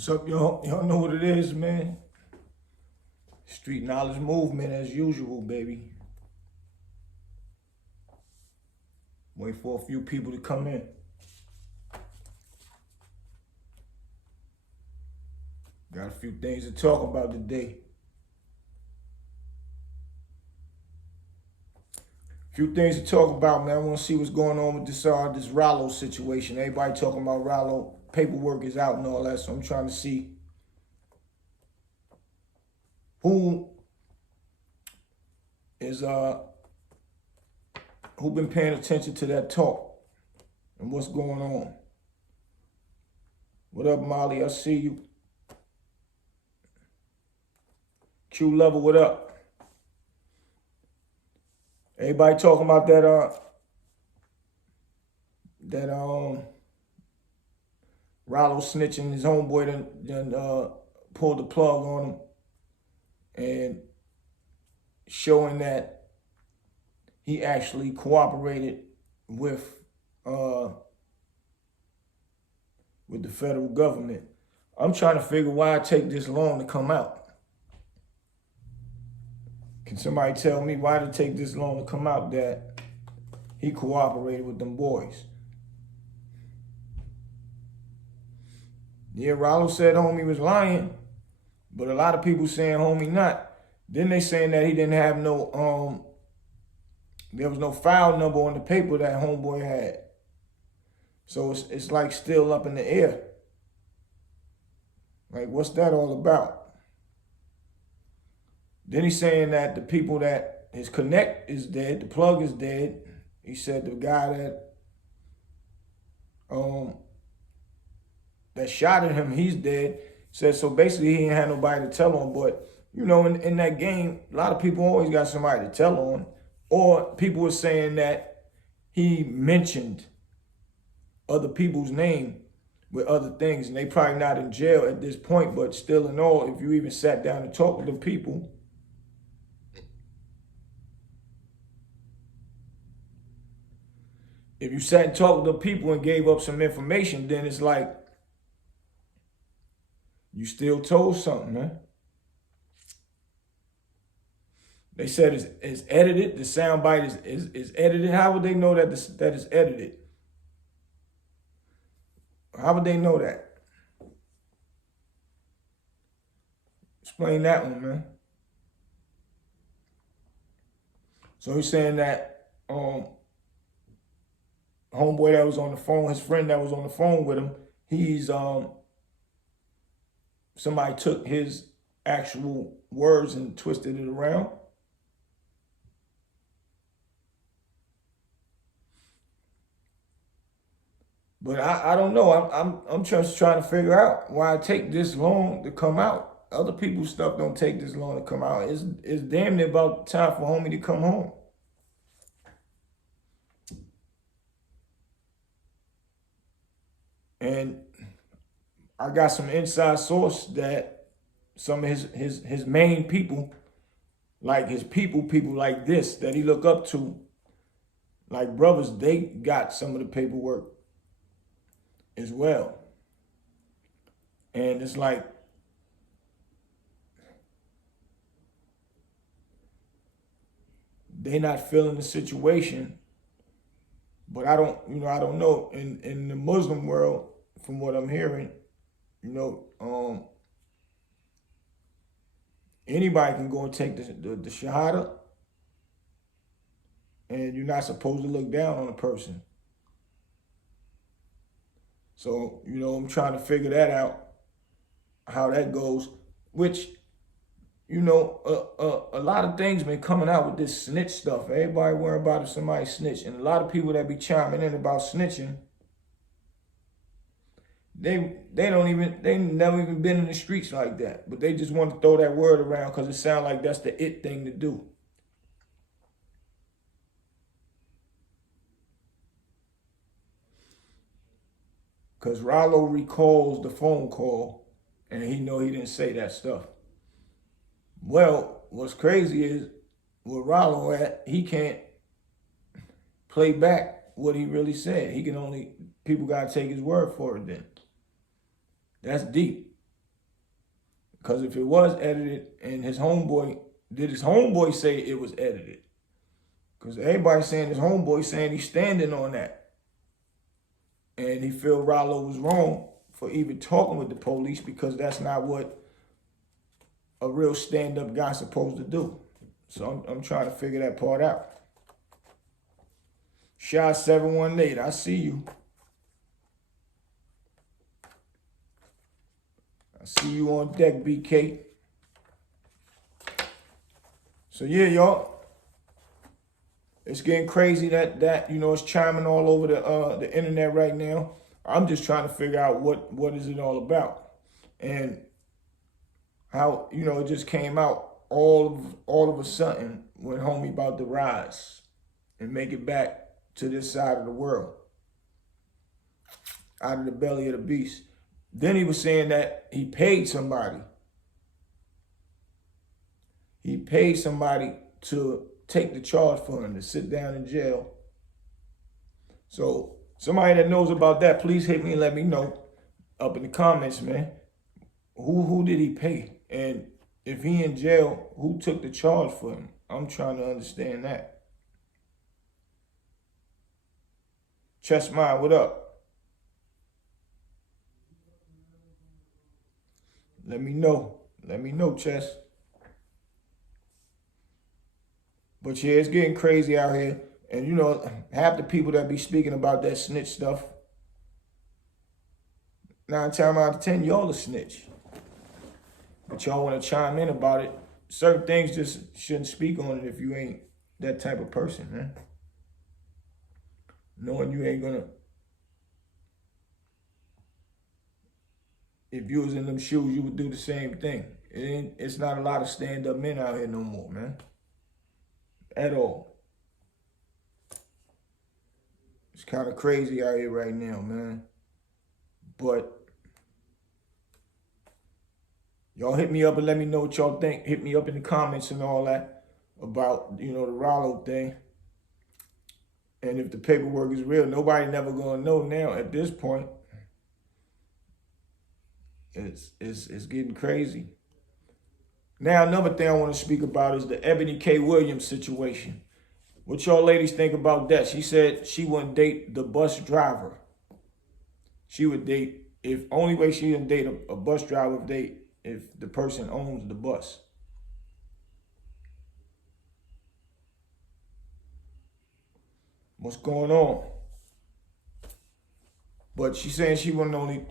What's up, y'all? Y'all know what it is, man. Street knowledge movement as usual, baby. Wait for a few people to come in. Got a few things to talk about today. Few things to talk about, man. I want to see what's going on with this Ralo situation. Everybody talking about Ralo. Paperwork is out and all that, so I'm trying to see who been paying attention to that talk and what's going on. What up, Molly? I see you. Q Level, what up? Everybody talking about that Ralo snitching, his homeboy done pulled the plug on him and showing that he actually cooperated with the federal government. I'm trying to figure why it take this long to come out. Can somebody tell me why did it take this long to come out that he cooperated with them boys? Yeah, Ralo said homie was lying, but a lot of people saying homie not. Then they saying that he didn't have no, there was no file number on the paper that homeboy had. So it's like still up in the air. Like, what's that all about? Then he's saying that the people that his connect is dead, the plug is dead. He said the guy that shot at him, he's dead. Said so basically he ain't had nobody to tell on. But you know, in that game, a lot of people always got somebody to tell on. Or people were saying that he mentioned other people's name with other things, and they probably not in jail at this point, but still in all, if you even sat down and talked with the people, if you sat and talked with the people and gave up some information, then it's like you still told something, man. They said it's edited. The soundbite is edited. How would they know that that is edited? How would they know that? Explain that one, man. So he's saying that homeboy that was on the phone, his friend that was on the phone with him, he's somebody took his actual words and twisted it around. But I don't know. I'm just trying to figure out why it take this long to come out. Other people's stuff don't take this long to come out. It's damn near about time for homie to come home. And I got some inside source that some of his main people, like his people like this that he look up to, like brothers, they got some of the paperwork as well. And it's like they not feeling the situation. But I don't know. In the Muslim world, from what I'm hearing, anybody can go and take the shahada, and you're not supposed to look down on a person. So, I'm trying to figure that out, how that goes, which, a lot of things been coming out with this snitch stuff. Everybody worry about if somebody snitch. And a lot of people that be chiming in about snitching, they never even been in the streets like that. But they just want to throw that word around because it sounds like that's the it thing to do. Because Ralo recalls the phone call and he know he didn't say that stuff. Well, what's crazy is with Ralo at, he can't play back what he really said. He can only, people got to take his word for it then. That's deep. Because if it was edited and did his homeboy say it was edited? Because everybody's saying his homeboy saying he's standing on that. And he feel Ralo was wrong for even talking with the police because that's not what a real stand-up guy's supposed to do. So I'm trying to figure that part out. Shot 718, I see you. I see you on deck, BK. So yeah, y'all. It's getting crazy that you know, it's chiming all over the internet right now. I'm just trying to figure out what is it all about. And how, you know, it just came out all of a sudden when homie about to rise and make it back to this side of the world, out of the belly of the beast. Then he was saying that he paid somebody. He paid somebody to take the charge for him, to sit down in jail. So somebody that knows about that, please hit me and let me know up in the comments, man. Who did he pay? And if he in jail, who took the charge for him? I'm trying to understand that. Chess Mind, what up? Let me know. Let me know, Chess. But yeah, it's getting crazy out here. And you know, half the people that be speaking about that snitch stuff, 9 times out of 10, y'all a snitch. But y'all want to chime in about it. Certain things just shouldn't speak on it if you ain't that type of person, man. Knowing you ain't gonna, if you was in them shoes, you would do the same thing. It's not a lot of stand-up men out here no more, man. At all. It's kind of crazy out here right now, man. But y'all hit me up and let me know what y'all think. Hit me up in the comments and all that about, you know, the Ralo thing. And if the paperwork is real, nobody never gonna know now at this point. It's getting crazy. Now, another thing I want to speak about is the Eboni K Williams situation. What y'all ladies think about that? She said she wouldn't date the bus driver. She would date, if only way she didn't date a bus driver if the person owns the bus. What's going on? But she's saying she would only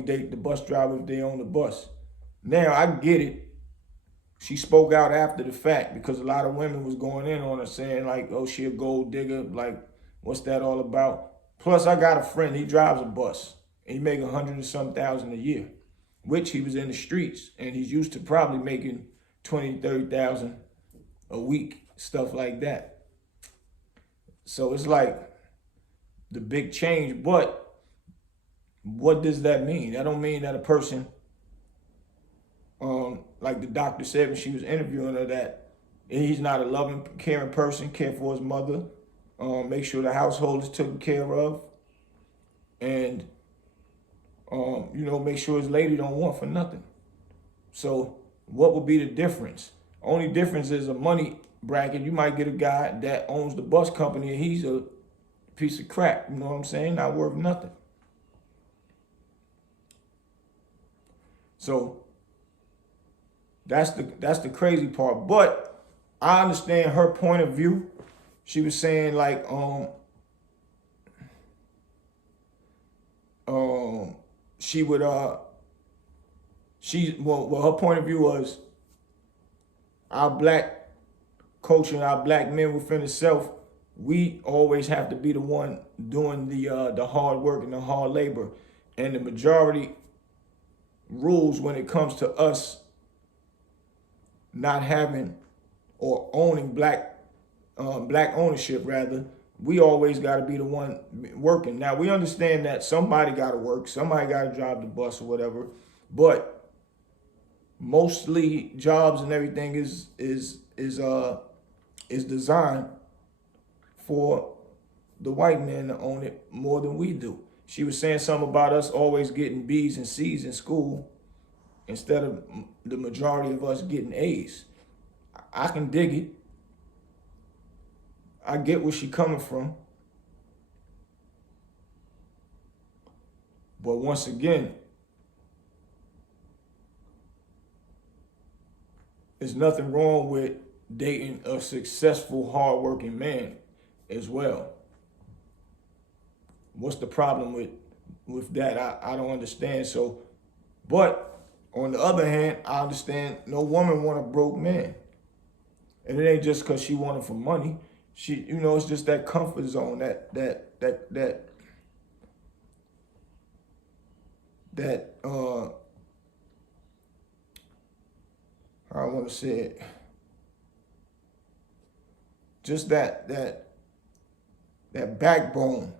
date the bus driver if they own the bus. Now, I get it. She spoke out after the fact because a lot of women was going in on her saying like, oh, she a gold digger. Like, what's that all about? Plus, I got a friend. He drives a bus. And he make 100 and some thousand a year, which he was in the streets. And he's used to probably making 20, 30,000 a week, stuff like that. So it's like the big change. But what does that mean? That don't mean that a person, like the doctor said when she was interviewing her, that he's not a loving, caring person, care for his mother, make sure the household is taken care of, and, you know, make sure his lady don't want for nothing. So what would be the difference? Only difference is a money bracket. You might get a guy that owns the bus company and he's a piece of crap, you know what I'm saying? Not worth nothing. So that's the crazy part. But I understand her point of view. She was saying like she would her point of view was our black culture and our black men within itself, we always have to be the one doing the hard work and the hard labor. And the majority rules when it comes to us not having or owning black ownership, rather, we always got to be the one working. Now, we understand that somebody got to work, somebody got to drive the bus or whatever, but mostly jobs and everything is designed for the white man to own it more than we do. She was saying something about us always getting B's and C's in school, instead of the majority of us getting A's. I can dig it. I get where she coming from. But once again, there's nothing wrong with dating a successful, hardworking man as well. What's the problem with that? I don't understand. So, but on the other hand, I understand no woman want a broke man. And it ain't just because she want him for money. She, it's just that comfort zone, that I want to say it, just that backbone.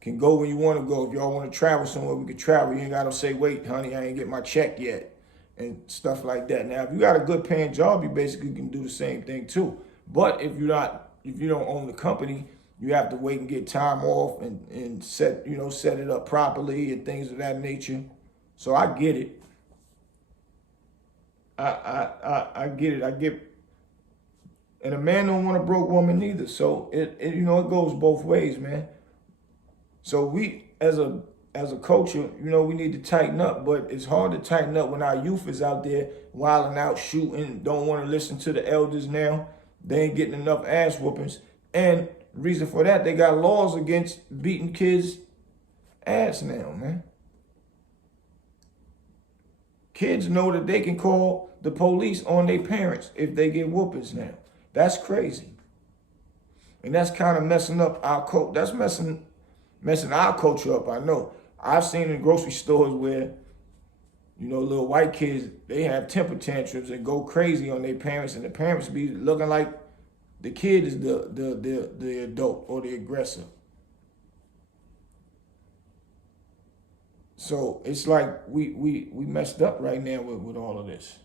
Can go when you want to go. If y'all want to travel somewhere, we can travel. You ain't got to say, wait, honey, I ain't get my check yet, and stuff like that. Now, if you got a good paying job, you basically can do the same thing too. But if you don't own the company, you have to wait and get time off and set it up properly and things of that nature. So I get it. I get it. I get, and a man don't want a broke woman neither. So it goes both ways, man. So we, as a culture, we need to tighten up, but it's hard to tighten up when our youth is out there wilding out, shooting, don't want to listen to the elders now. They ain't getting enough ass whoopings. And the reason for that, they got laws against beating kids' ass now, man. Kids know that they can call the police on their parents if they get whoopings now. That's crazy. And that's kind of messing up our culture. That's messing our culture up, I know. I've seen in grocery stores where, little white kids, they have temper tantrums and go crazy on their parents, and the parents be looking like the kid is the adult or the aggressor. So it's like we messed up right now with all of this.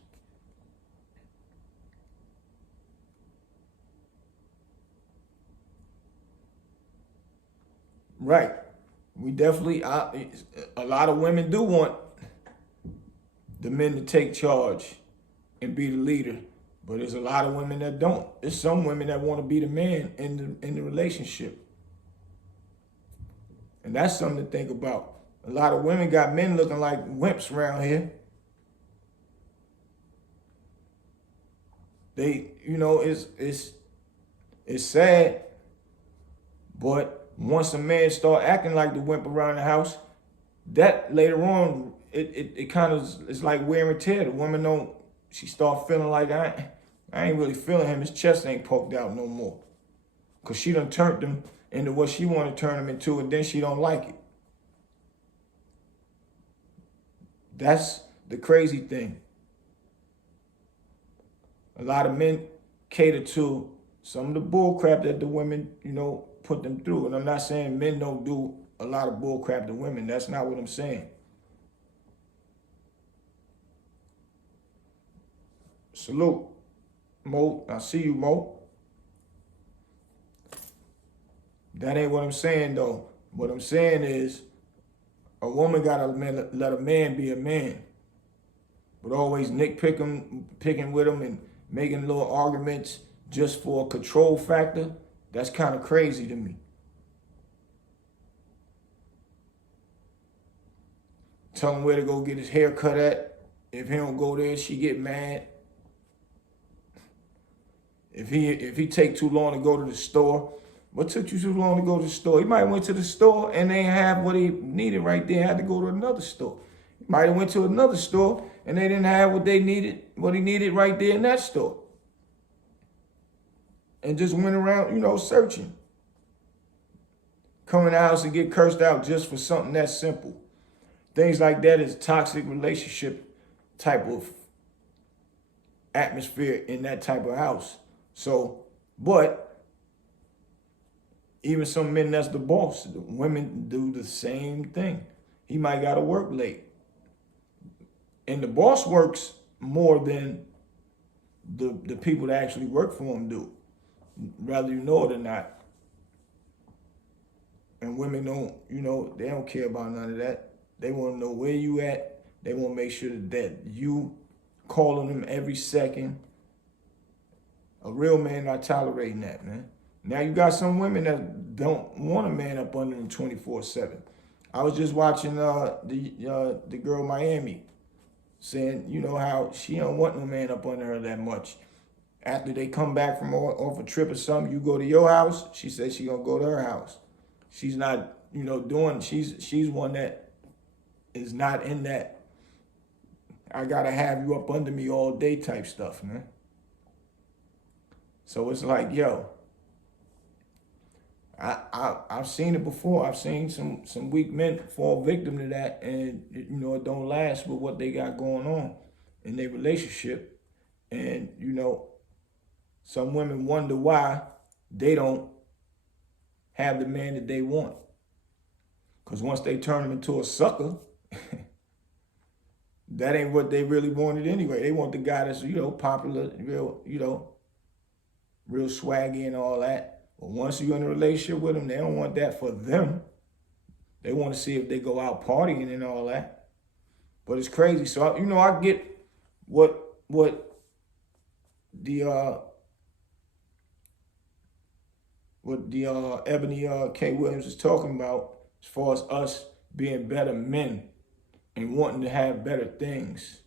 Right. We definitely, a lot of women do want the men to take charge and be the leader, but there's a lot of women that don't. There's some women that want to be the man in the relationship. And that's something to think about. A lot of women got men looking like wimps around here. They, it's sad, but once a man start acting like the wimp around the house, that later on, it kind of, it's like wear and tear. The woman she start feeling like, I ain't really feeling him. His chest ain't poked out no more. Because she done turned him into what she want to turn him into, and then she don't like it. That's the crazy thing. A lot of men cater to some of the bull crap that the women, put them through. And I'm not saying men don't do a lot of bull crap to women. That's not what I'm saying. Salute, Mo. I see you, Mo. That ain't what I'm saying, though. What I'm saying is a woman gotta let a man be a man. But always picking with him and making little arguments just for a control factor, that's kind of crazy to me. Tell him where to go get his hair cut at. If he don't go there, she get mad. If he take too long to go to the store, what took you too long to go to the store? He might have went to the store and they didn't have what he needed right there, had to go to another store. He might have went to another store and they didn't have what he needed right there in that store. And just went around, searching. Come in the house and get cursed out just for something that simple. Things like that is toxic relationship type of atmosphere in that type of house. So, but even some men that's the boss, the women do the same thing. He might gotta work late. And the boss works more than the people that actually work for him do, whether you know it or not. And women don't, they don't care about none of that. They want to know where you at. They want to make sure that you calling them every second. A real man not tolerating that, man. Now you got some women that don't want a man up under them 24/7. I was just watching the girl Miami saying, you know, how she don't want no man up under her that much. After they come back from off a trip or something, you go to your house. She said she gonna go to her house. She's not, you know, doing. She's one that is not in that. I gotta have you up under me all day type stuff, man. So it's like, yo, I've seen it before. I've seen some weak men fall victim to that, and you know, it don't last with what they got going on in their relationship. And you know, some women wonder why they don't have the man that they want. Because once they turn him into a sucker, that ain't what they really wanted anyway. They want the guy that's, you know, popular, real, you know, real swaggy and all that. But once you're in a relationship with them, they don't want that for them. They want to see if they go out partying and all that. But it's crazy. So, you know, I get what the Eboni K Williams is talking about as far as us being better men and wanting to have better things.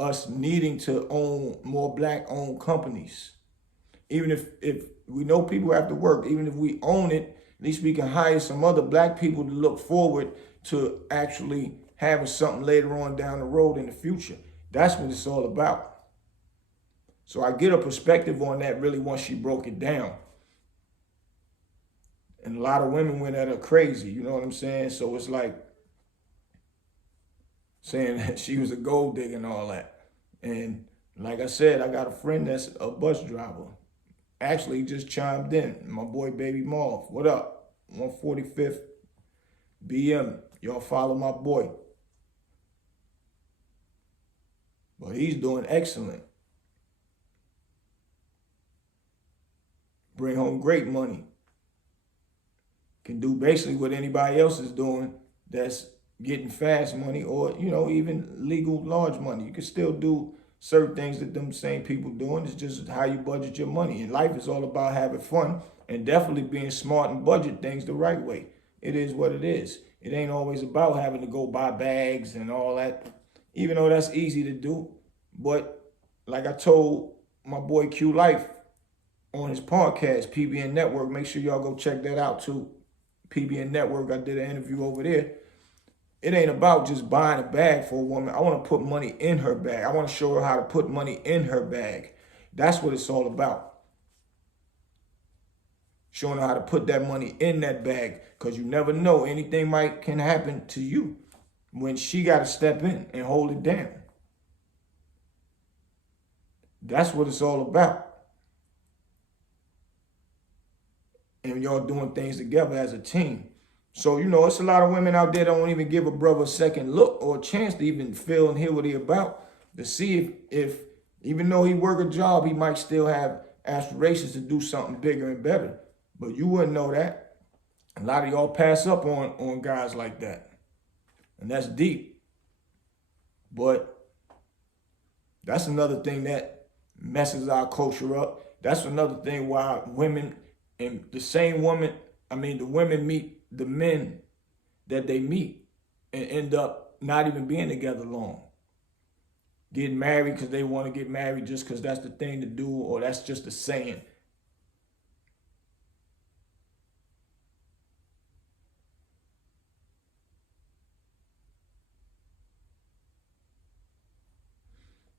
Us needing to own more black-owned companies. Even if we know people have to work, even if we own it, at least we can hire some other black people to look forward to actually having something later on down the road in the future. That's what it's all about. So I get a perspective on that really once she broke it down. And a lot of women went at her crazy, you know what I'm saying? So it's like saying that she was a gold digger and all that. And like I said, I got a friend that's a bus driver. Actually, just chimed in. My boy, Baby Marv. What up? 145th BM. Y'all follow my boy. But he's doing excellent. Bring home great money. Can do basically what anybody else is doing that's getting fast money or, you know, even legal large money. You can still do certain things that them same people doing. It's just how you budget your money. And life is all about having fun and definitely being smart and budget things the right way. It is what it is. It ain't always about having to go buy bags and all that, even though that's easy to do. But like I told my boy Q Life on his podcast, PBN Network, make sure y'all go check that out too. PBN Network, I did an interview over there. It ain't about just buying a bag for a woman. I want to put money in her bag. I want to show her how to put money in her bag. That's what it's all about. Showing her how to put that money in that bag, because you never know. Anything can happen to you when she got to step in and hold it down. That's what it's all about. And y'all doing things together as a team. So, you know, it's a lot of women out there that don't even give a brother a second look or a chance to even feel and hear what he about, to see if even though he work a job, he might still have aspirations to do something bigger and better. But you wouldn't know that. A lot of y'all pass up on guys like that. And that's deep. But that's another thing that messes our culture up. That's another thing why women and the women meet the men that they meet and end up not even being together long. Getting married because they want to get married just because that's the thing to do, or that's just a saying.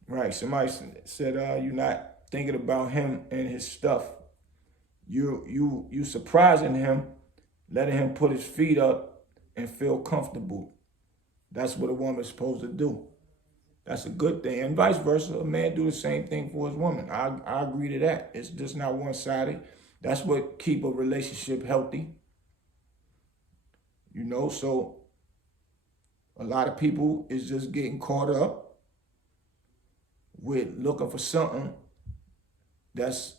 Right, somebody said you're not thinking about him and his stuff. You surprising him, letting him put his feet up and feel comfortable. That's what a woman's supposed to do. That's a good thing. And vice versa, a man do the same thing for his woman. I agree to that. It's just not one-sided. That's what keep a relationship healthy. You know, so a lot of people is just getting caught up with looking for something that's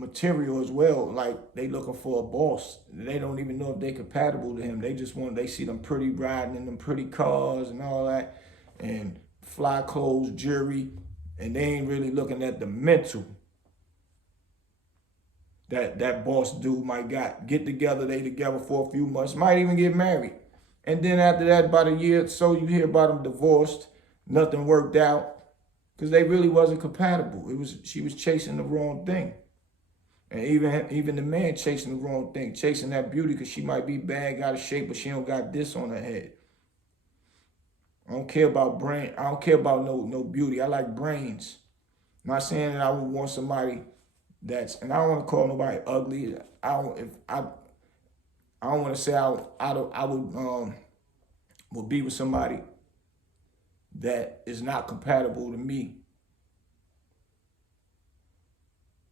material as well. Like they looking for a boss. They don't even know if they compatible to him. They see them pretty riding in them pretty cars and all that, and fly clothes, jewelry, and they ain't really looking at the mental that boss dude might get together. They together for a few months, might even get married, and then after that, about a year or so, you hear about them divorced. Nothing worked out because they really wasn't compatible. She was chasing the wrong thing. And even the man chasing the wrong thing, chasing that beauty because she might be bad, out of shape, but she don't got this on her head. I don't care about brain. I don't care about no beauty. I like brains. I'm not saying that I would want somebody and I don't want to call nobody ugly. I don't want to say I would be with somebody that is not compatible to me.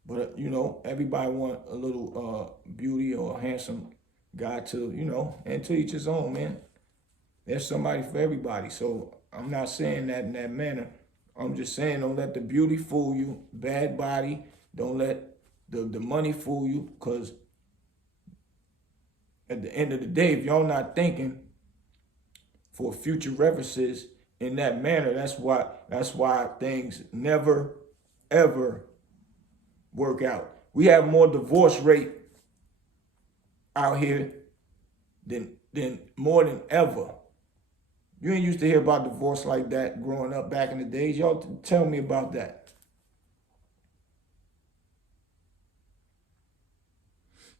But, everybody want a little beauty or a handsome guy to, and to each his own, man. There's somebody for everybody. So I'm not saying that in that manner. I'm just saying don't let the beauty fool you, bad body. Don't let the money fool you, because at the end of the day, if y'all not thinking for future references in that manner, that's why things never, ever work out. We have more divorce rate out here than more than ever. You ain't used to hear about divorce like that growing up back in the days. Y'all tell me about that.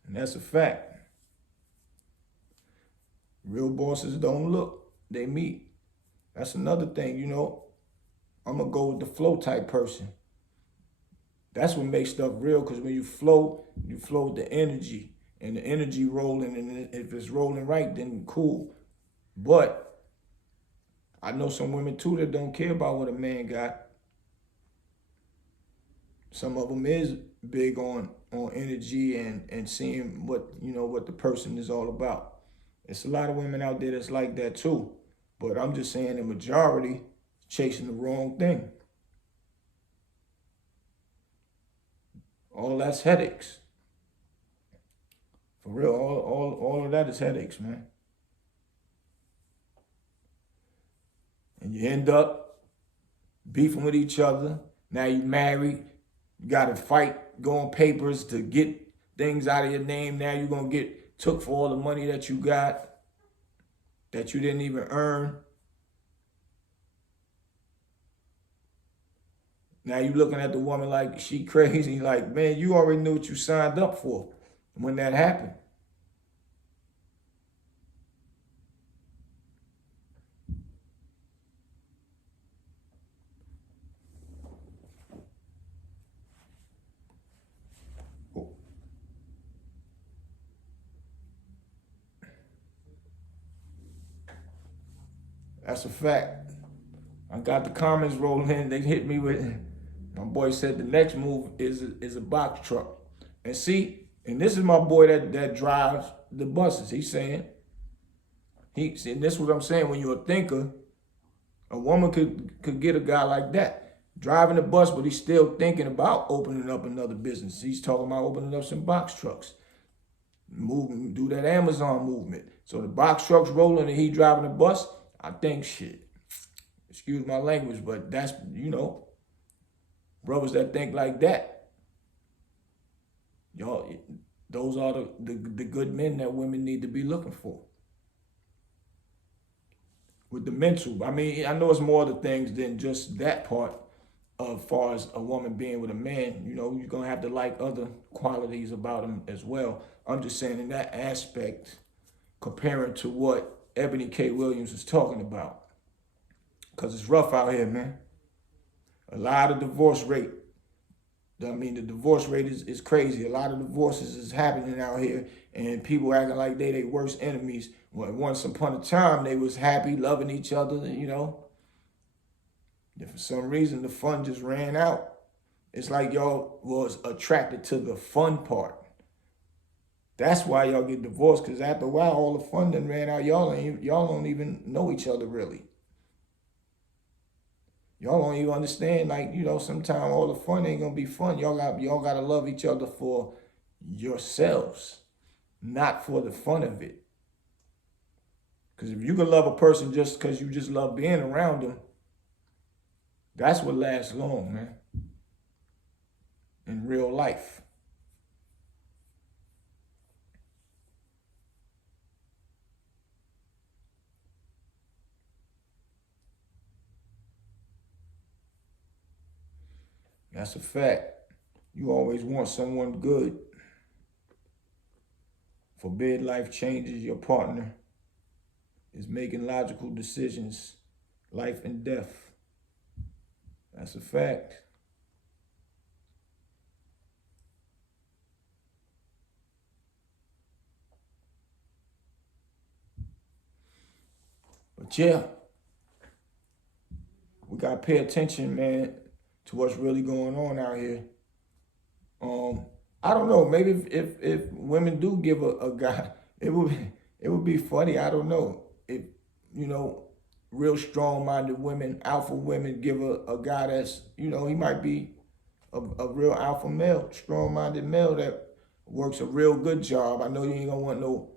And that's a fact. Real bosses don't look, they meet. That's another thing, I'm going to go with the flow type person. That's what makes stuff real, because when you flow with the energy, and the energy rolling, and if it's rolling right, then cool. But I know some women too that don't care about what a man got. Some of them is big on energy and seeing what the person is all about. There's a lot of women out there that's like that too. But I'm just saying the majority chasing the wrong thing. All that's headaches. For real, all of that is headaches, man. And you end up beefing with each other. Now you married. You got to fight, go on papers to get things out of your name. Now you're going to get took for all the money that you got, that you didn't even earn. Now you looking at the woman like she crazy. Like, man, you already knew what you signed up for when that happened. That's a fact. I got the comments rolling in. They hit me with, my boy said the next move is a box truck. And see, and this is my boy that drives the buses. He's saying, and this is what I'm saying, when you're a thinker, a woman could get a guy like that. Driving the bus, but he's still thinking about opening up another business. He's talking about opening up some box trucks. Do that Amazon movement. So the box truck's rolling and he driving the bus. I think shit, excuse my language, but that's, brothers that think like that, y'all, those are the good men that women need to be looking for. With the mental, I mean, I know it's more of the things than just that part as far as a woman being with a man. You're going to have to like other qualities about him as well. I'm just saying in that aspect, comparing to what Eboni K Williams is talking about. Because it's rough out here, man. A lot of divorce rate. I mean, the divorce rate is crazy. A lot of divorces is happening out here, and people acting like they worst enemies. When once upon a time, they was happy, loving each other, And for some reason, the fun just ran out. It's like y'all was attracted to the fun part. That's why y'all get divorced, because after a while, all the fun done ran out. Y'all don't even know each other, really. Y'all don't even understand, like, you know, sometimes all the fun ain't gonna be fun. Y'all gotta love each other for yourselves, not for the fun of it. Because if you can love a person just because you just love being around them, that's what lasts long, man. In real life. That's a fact. You always want someone good. Forbid life changes, your partner is making logical decisions, life and death. That's a fact. But yeah, we gotta pay attention, man, to what's really going on out here. I don't know. Maybe if women do give a guy, it would be funny. I don't know if you know real strong-minded women, alpha women, give a guy that's he might be a real alpha male, strong-minded male that works a real good job. I know you ain't gonna want no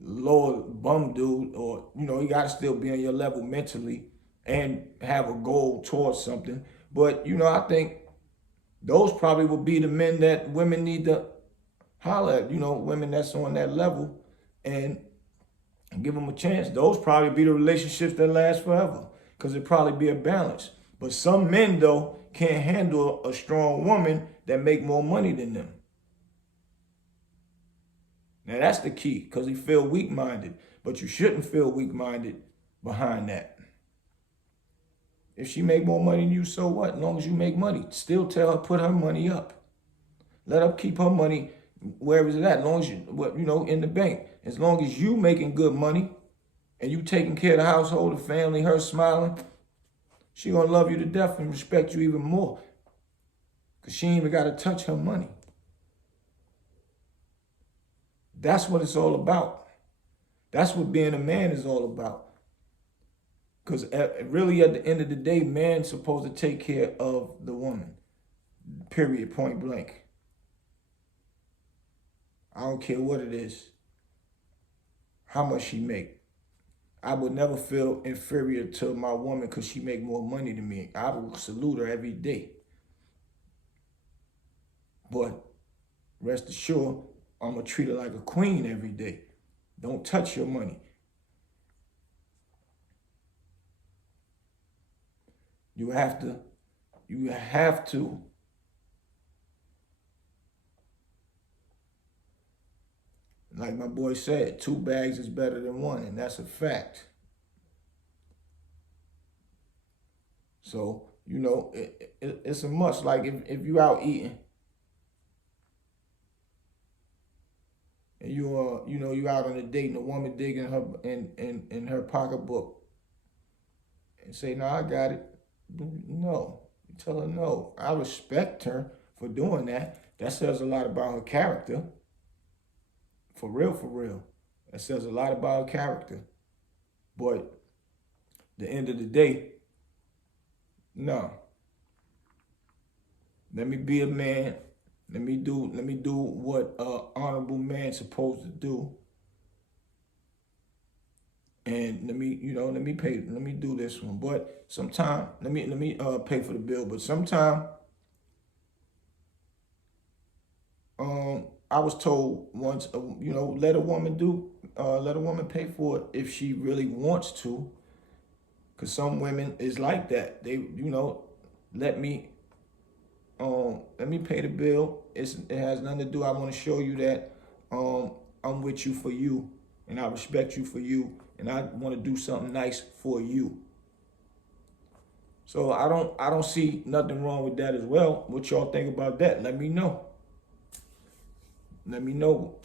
lower bum dude, or you gotta still be on your level mentally and have a goal towards something. But I think those probably would be the men that women need to holler at, women that's on that level and give them a chance. Those probably be the relationships that last forever because it probably be a balance. But some men, though, can't handle a strong woman that make more money than them. Now, that's the key because he feel weak-minded. But you shouldn't feel weak-minded behind that. If she make more money than you, so what? As long as you make money. Still tell her, put her money up. Let her keep her money wherever it's at. As long as you, in the bank. As long as you making good money and you taking care of the household, the family, her smiling, she gonna love you to death and respect you even more. Because she ain't even got to touch her money. That's what it's all about. That's what being a man is all about. Because really, at the end of the day, man's supposed to take care of the woman. Period, point blank. I don't care what it is, how much she make. I would never feel inferior to my woman because she make more money than me. I will salute her every day. But rest assured, I'm going to treat her like a queen every day. Don't touch your money. You have to like my boy said, 2 bags is better than 1, and that's a fact. So, it's a must. Like if you out eating and you out on a date and a woman digging her in her pocketbook and say, no, I got it. No. You tell her no. I respect her for doing that. That says a lot about her character. For real, for real. That says a lot about her character. But at the end of the day, no. Let me be a man. Let me do what an honorable man's supposed to do. And let me do this one. But sometime, let me pay for the bill. But sometime, I was told once, let a woman pay for it if she really wants to. Cause some women is like that. They, let me pay the bill. It has nothing to do. I want to show you that I'm with you for you, and I respect you for you, and I want to do something nice for you. So I don't see nothing wrong with that as well. What y'all think about that? Let me know. Let me know.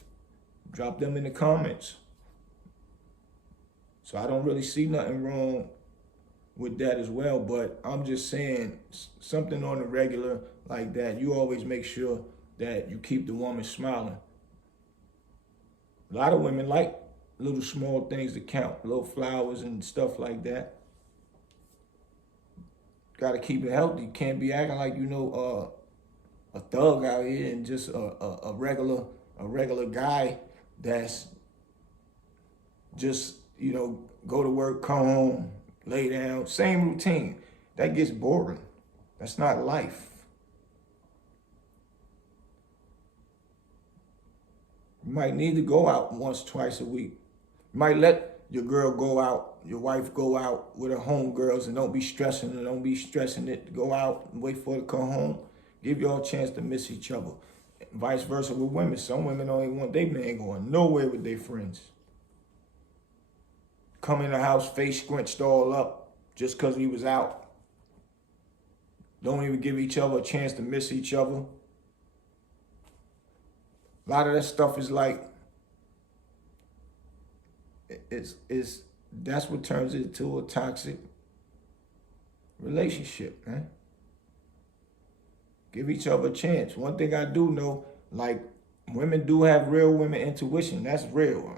Drop them in the comments. So I don't really see nothing wrong with that as well, but I'm just saying something on the regular like that. You always make sure that you keep the woman smiling. A lot of women like little small things that count, little flowers and stuff like that. got to keep it healthy. You can't be acting like a thug out here and just a regular guy that's just go to work, come home, lay down, same routine. That gets boring. That's not life. You might need to go out once, twice a week. You might let your girl go out, your wife go out with her homegirls, and don't be stressing it. Go out and wait for her to come home. Give y'all a chance to miss each other. Vice versa with women. Some women don't even want their man going nowhere with their friends. Come in the house, face squinched all up just because he was out. Don't even give each other a chance to miss each other. A lot of that stuff is like, that's what turns it into a toxic relationship, man. Give each other a chance. One thing I do know, like, women do have real women intuition. That's real.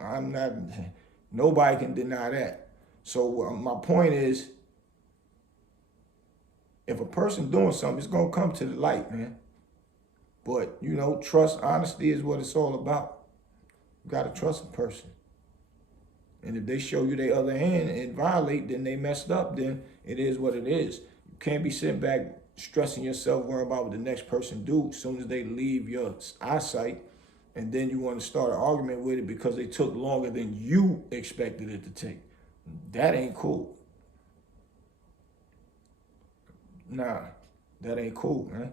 Nobody can deny that. So my point is, if a person doing something, it's going to come to the light, man. But, trust, honesty is what it's all about. You got to trust a person. And if they show you their other hand and violate, then they messed up, then it is what it is. You can't be sitting back stressing yourself, worrying about what the next person do as soon as they leave your eyesight, and then you want to start an argument with it because they took longer than you expected it to take. That ain't cool. Nah, that ain't cool, man.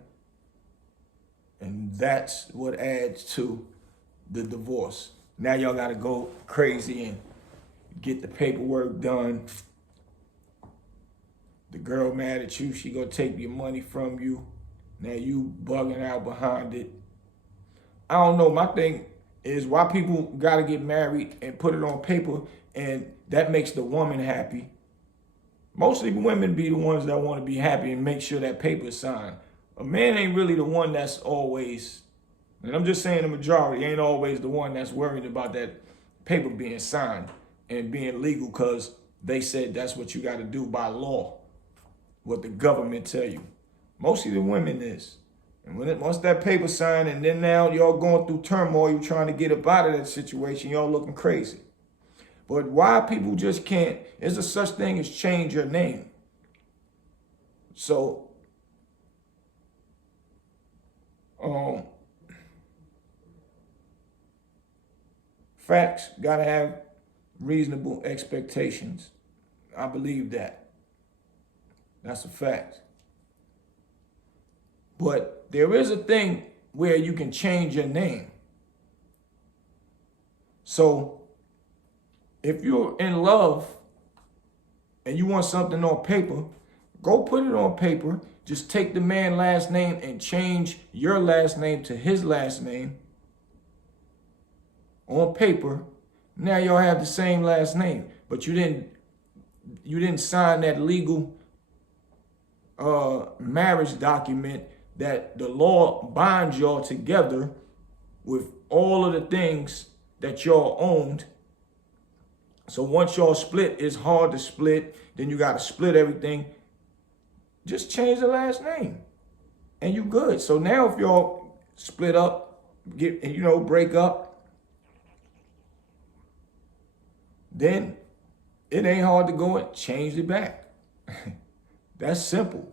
And that's what adds to the divorce. Now y'all got to go crazy and get the paperwork done. The girl mad at you, she gonna take your money from you. Now you bugging out behind it. I don't know, my thing is why people gotta get married and put it on paper and that makes the woman happy. Mostly women be the ones that want to be happy and make sure that paper is signed. A man ain't really the one that's always, and I'm just saying the majority, ain't always the one that's worried about that paper being signed and being legal because they said that's what you got to do by law, what the government tell you. Mostly the women is. And once that paper signed and then now y'all going through turmoil, you trying to get up out of that situation, y'all looking crazy. But why people just can't, is there such thing as change your name? So, facts gotta have reasonable expectations. I believe that. That's a fact. But there is a thing where you can change your name. So if you're in love and you want something on paper, go put it on paper. Just take the man's last name and change your last name to his last name on paper. Now y'all have the same last name, but you didn't sign that legal marriage document that the law binds y'all together with all of the things that y'all owned. So once y'all split, it's hard to split. Then you got to split everything. Just change the last name and you good. So now if y'all split up, break up, then it ain't hard to go and change it back. That's simple.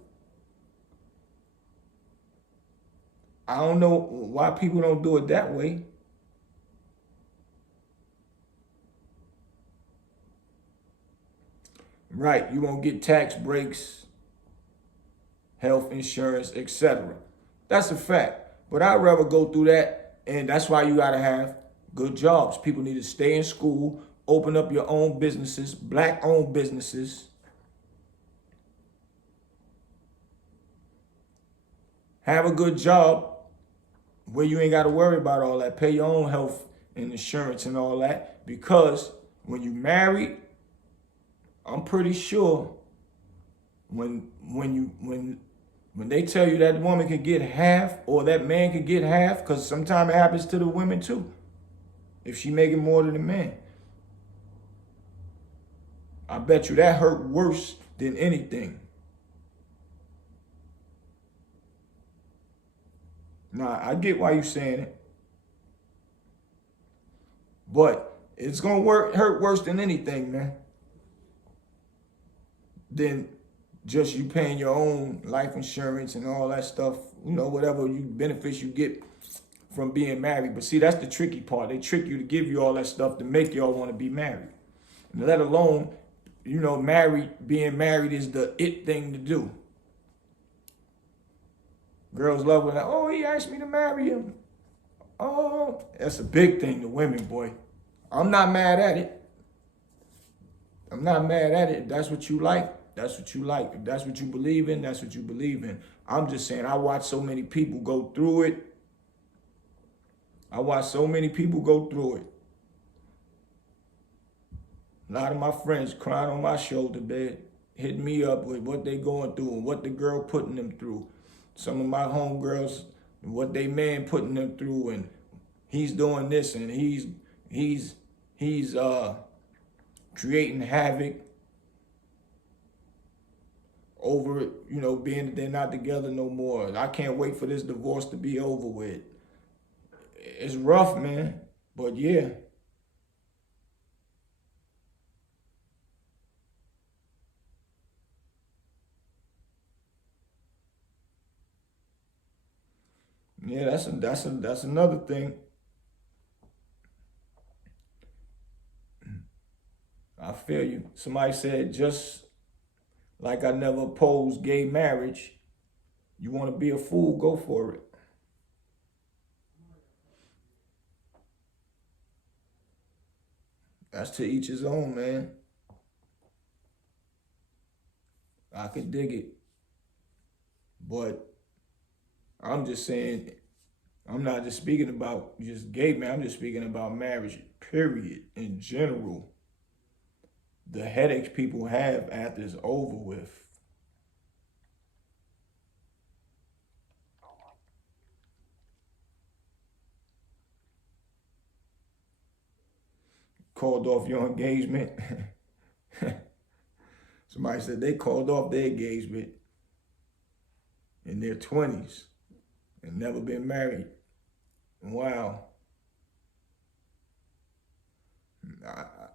I don't know why people don't do it that way. Right, you won't get tax breaks, health insurance, etc. That's a fact. But I'd rather go through that, and that's why you gotta have good jobs. People need to stay in school, open up your own businesses, black-owned businesses. Have a good job where you ain't got to worry about all that. Pay your own health and insurance and all that. Because when you married, I'm pretty sure when they tell you that woman could get half or that man could get half, because sometimes it happens to the women too, if she making more than the man. I bet you that hurt worse than anything. Nah, I get why you saying it. But it's gonna hurt worse than anything, man. Than just you paying your own life insurance and all that stuff, whatever benefits you get from being married. But see, that's the tricky part. They trick you to give you all that stuff to make y'all want to be married. And let alone, being married is the it thing to do. Girls love when, oh, he asked me to marry him. Oh, that's a big thing to women, boy. I'm not mad at it. I'm not mad at it. If that's what you like, that's what you like. If that's what you believe in, that's what you believe in. I'm just saying, I watch so many people go through it. A lot of my friends crying on my shoulder bed, hitting me up with what they going through and what the girl putting them through. Some of my homegirls, what they man putting them through, and he's doing this and he's creating havoc over it, being that they're not together no more. I can't wait for this divorce to be over with. It's rough, man, but yeah. Yeah, that's another thing. I feel you. Somebody said, just like I never opposed gay marriage, you want to be a fool, go for it. That's to each his own, man. I could dig it. But I'm just saying, I'm not just speaking about just gay man. I'm just speaking about marriage, period, in general. The headaches people have after it's over with. Called off your engagement. Somebody said they called off their engagement in their 20s and never been married. Wow.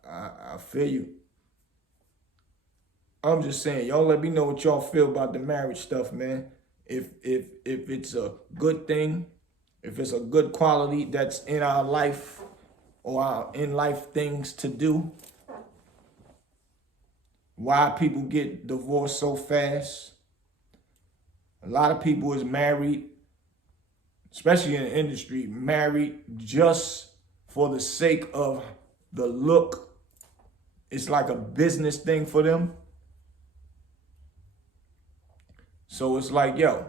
I feel you. I'm just saying, y'all let me know what y'all feel about the marriage stuff, man. If it's a good thing, if it's a good quality that's in our life or our in-life things to do, why people get divorced so fast. A lot of people is married, especially in the industry, married just for the sake of the look. It's like a business thing for them. So it's like, yo,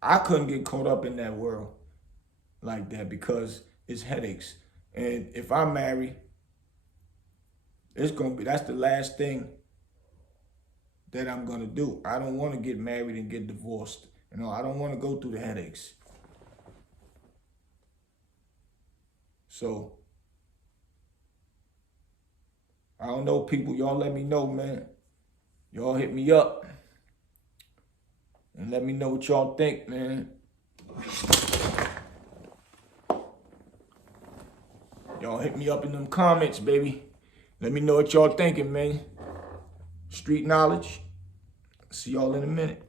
I couldn't get caught up in that world like that because it's headaches. And if I marry, that's the last thing that I'm gonna do. I don't want to get married and get divorced. I don't want to go through the headaches. So, I don't know, people. Y'all let me know, man. Y'all hit me up and let me know what y'all think, man. Y'all hit me up in them comments, baby. Let me know what y'all thinking, man. Street knowledge. See y'all in a minute.